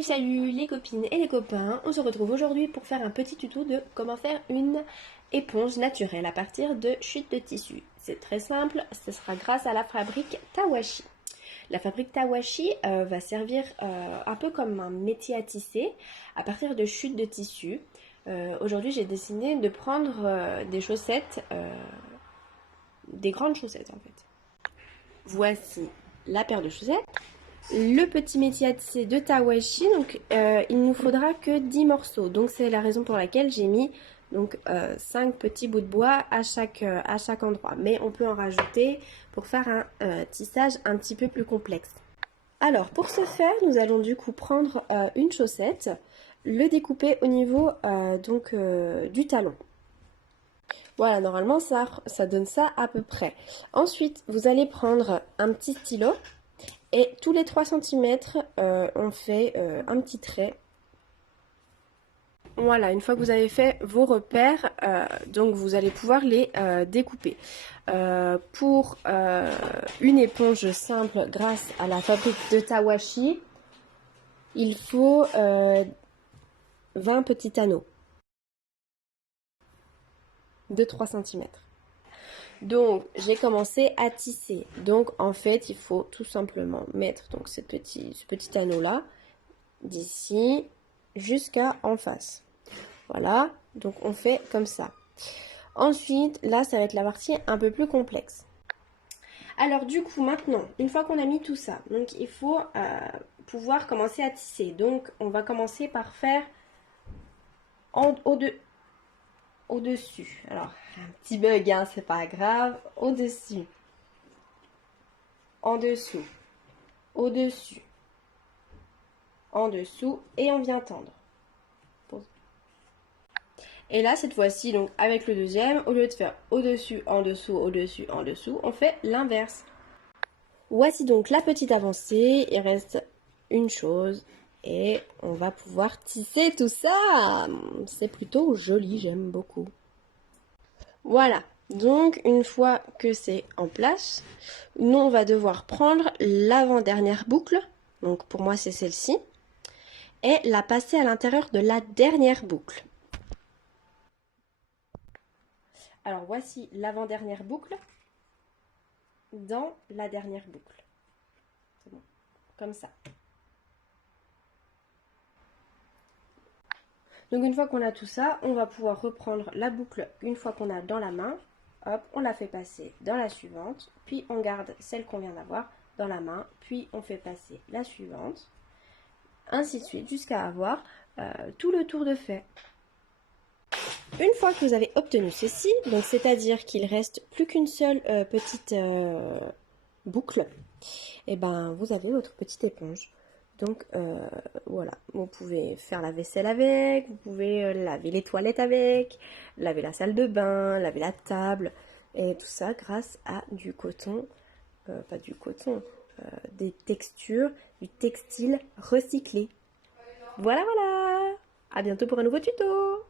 Salut les copines et les copains, on se retrouve aujourd'hui pour faire un petit tuto de comment faire une éponge naturelle à partir de chutes de tissu. C'est très simple, ce sera grâce à la fabrique Tawashi. La fabrique Tawashi va servir un peu comme un métier à tisser à partir de chutes de tissu. Aujourd'hui j'ai décidé de prendre des chaussettes, des grandes chaussettes en fait. Voici la paire de chaussettes. Le petit métier à tisser de Tawashi, donc il nous faudra que 10 morceaux. Donc c'est la raison pour laquelle j'ai mis donc 5 petits bouts de bois à chaque endroit. Mais on peut en rajouter pour faire un tissage un petit peu plus complexe. Alors pour ce faire, nous allons du coup prendre une chaussette, le découper au niveau du talon. Voilà, normalement ça donne ça à peu près. Ensuite, vous allez prendre un petit stylo. Et tous les 3 cm, on fait un petit trait. Voilà, une fois que vous avez fait vos repères, donc vous allez pouvoir les découper. Pour une éponge simple grâce à la fabrique de Tawashi, il faut 20 petits anneaux de 3 cm. Donc j'ai commencé à tisser. Donc en fait il faut tout simplement mettre donc ce petit anneau là d'ici jusqu'à en face. Voilà, donc on fait comme ça. Ensuite là ça va être la partie un peu plus complexe. Alors du coup maintenant, une fois qu'on a mis tout ça, donc il faut pouvoir commencer à tisser. Donc on va commencer par faire au-dessus. Alors un petit bug, hein, c'est pas grave. Au-dessus, en dessous, au-dessus, en dessous et on vient tendre. Et là, cette fois-ci, donc avec le deuxième, au lieu de faire au-dessus, en dessous, au-dessus, en dessous, on fait l'inverse. Voici donc la petite avancée. Il reste une chose et on va pouvoir tisser tout ça. C'est plutôt joli, j'aime beaucoup. Voilà, donc une fois que c'est en place, nous on va devoir prendre l'avant-dernière boucle, donc pour moi c'est celle-ci, et la passer à l'intérieur de la dernière boucle. Alors voici l'avant-dernière boucle dans la dernière boucle. C'est bon, comme ça. Donc une fois qu'on a tout ça, on va pouvoir reprendre la boucle une fois qu'on a dans la main. Hop, on la fait passer dans la suivante, puis on garde celle qu'on vient d'avoir dans la main, puis on fait passer la suivante, ainsi de suite jusqu'à avoir tout le tour de fait. Une fois que vous avez obtenu ceci, donc c'est-à-dire qu'il reste plus qu'une seule petite boucle, et ben vous avez votre petite éponge. Donc voilà, vous pouvez faire la vaisselle avec, vous pouvez laver les toilettes avec, laver la salle de bain, laver la table, et tout ça grâce à du coton, pas du coton, des textures, du textile recyclé. Voilà, voilà! À bientôt pour un nouveau tuto!